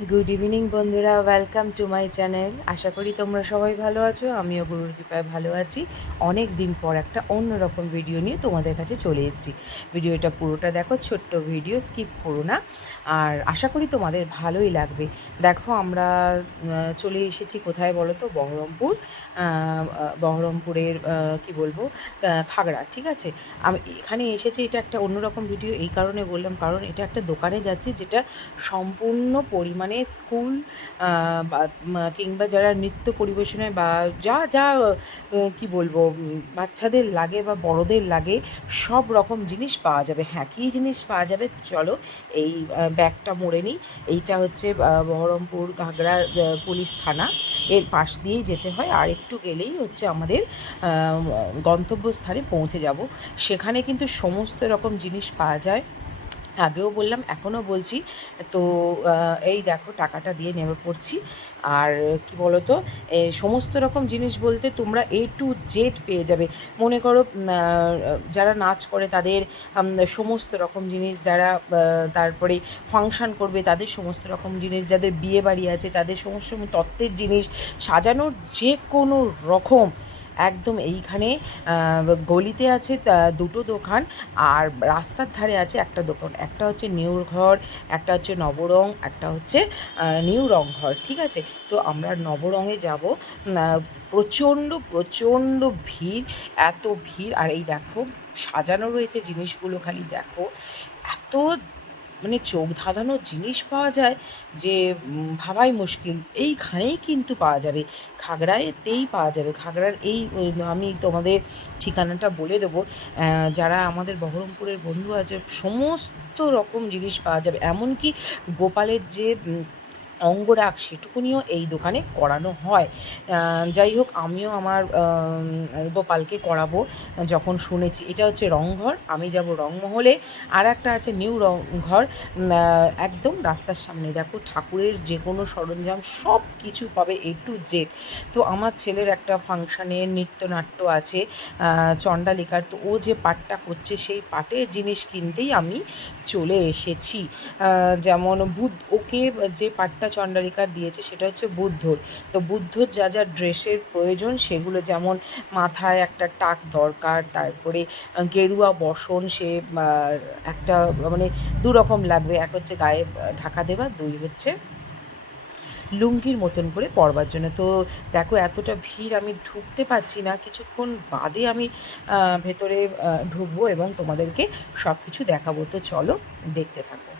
Good evening বন্ধুরা, welcome to my channel. আশা করি তোমরা সবাই ভালো আছো, আমিও গুরুর কৃপায় ভালো আছি। অনেক দিন পর একটা অন্যরকম ভিডিও নিয়ে তোমাদের কাছে চলে এসেছি। ভিডিওটা পুরোটা দেখো, ছোট্ট ভিডিও, স্কিপ করো না। আর আশা করি তোমাদের ভালোই লাগবে। দেখো আমরা চলে এসেছি কোথায় বলো তো, বহরমপুর। বহরমপুরের কি বলবো, খাগড়া, ঠিক আছে। আমি এখানে এসেছি, এটা একটা অন্যরকম ভিডিও এই কারণে বললাম, কারণ এটা একটা দোকানে যাচ্ছি যেটা সম্পূর্ণ পরিমাণে স্কুল কিংবা যারা নৃত্য পরিবেশনায় বা যা যা কি বলবো, বাচ্চাদের লাগে বা বড়দের লাগে সব রকম জিনিস পাওয়া যাবে। হ্যাঁ, কী জিনিস পাওয়া যাবে চলো এই ব্যাগটা মোড়ে নিই। এইটা হচ্ছে বহরমপুর ঘাগড়া পুলিশ থানা, এর পাশ দিয়েই যেতে হয়। আর একটু গেলেই হচ্ছে আমাদের গন্তব্যস্থানে পৌঁছে যাব। সেখানে কিন্তু সমস্ত রকম জিনিস পাওয়া যায়, আগেও বললাম এখনও বলছি। তো এই দেখো টাকাটা দিয়ে নেমে পড়ছি। আর কি বলো তো, সমস্ত রকম জিনিস বলতে তোমরা A to Z পেয়ে যাবে। মনে করো যারা নাচ করে তাদের সমস্ত রকম জিনিস, যারা তারপরে ফাংশান করবে তাদের সমস্ত রকম জিনিস, যাদের বিয়ে বাড়ি আছে তাদের সমস্ত তত্ত্বের জিনিস, সাজানোর যে কোনো রকম একদম এইখানে। গলিতে আছে দুটো দোকান, আর রাস্তার ধারে আছে একটা দোকান। একটা হচ্ছে নিউ ঘর, একটা হচ্ছে নবরং, একটা হচ্ছে নিউ রং ঘর, ঠিক আছে। তো আমরা নবরঙে যাব। প্রচণ্ড প্রচণ্ড ভিড়, এত ভিড়। আর এই দেখো সাজানো রয়েছে জিনিসগুলো, খালি দেখো এত মানে চোখ ধাঁধানো জিনিস পাওয়া যায় যে ভাবাই মুশকিল। এইখানেই কিন্তু পাওয়া যাবে, খাগড়াতেই পাওয়া যাবে। খাগড়ার এই আমি তোমাদের ঠিকানাটা বলে দেবো। যারা আমাদের বহরমপুরের বন্ধু আছে, সমস্ত রকম জিনিস পাওয়া যাবে। এমনকি গোপালের যে অঙ্গরাগ সেটুকুনিও এই দোকানে করানো হয়। যাই হোক, আমিও আমার গোপালকে করাবো যখন শুনেছি। এটা হচ্ছে রংঘর, আমি যাব রংমহলে। আর একটা আছে নিউ রংঘর, একদম রাস্তার সামনে। দেখো ঠাকুরের যে কোনো সরঞ্জাম সব কিছু পাবে A to Z। তো আমার ছেলের একটা ফাংশানের নৃত্যনাট্য আছে চণ্ডালিকার, তো ও যে পাঠটা করছে সেই পাঠের জিনিস কিনতেই আমি চলে এসেছি। যেমন ওকে যে পাঠটা চণ্ডালিকার দিয়েছে সেটা হচ্ছে বুদ্ধর। তো বুদ্ধর যা যা ড্রেসের প্রয়োজন সেগুলো, যেমন মাথায় একটা টাক দরকার, তারপরে গেরুয়া বসন, সে একটা মানে দু রকম লাগবে, এক হচ্ছে গায়ে ঢাকা দেওয়া, দুই হচ্ছে লুঙ্গির মতন করে পরবার জন্য। তো দেখো এতটা ভিড়, আমি ঢুকতে পারছি না। কিছুক্ষণ বাদে আমি ভেতরে ঢুকবো এবং তোমাদেরকে সব কিছু দেখাবো। তো চলো দেখতে থাকো।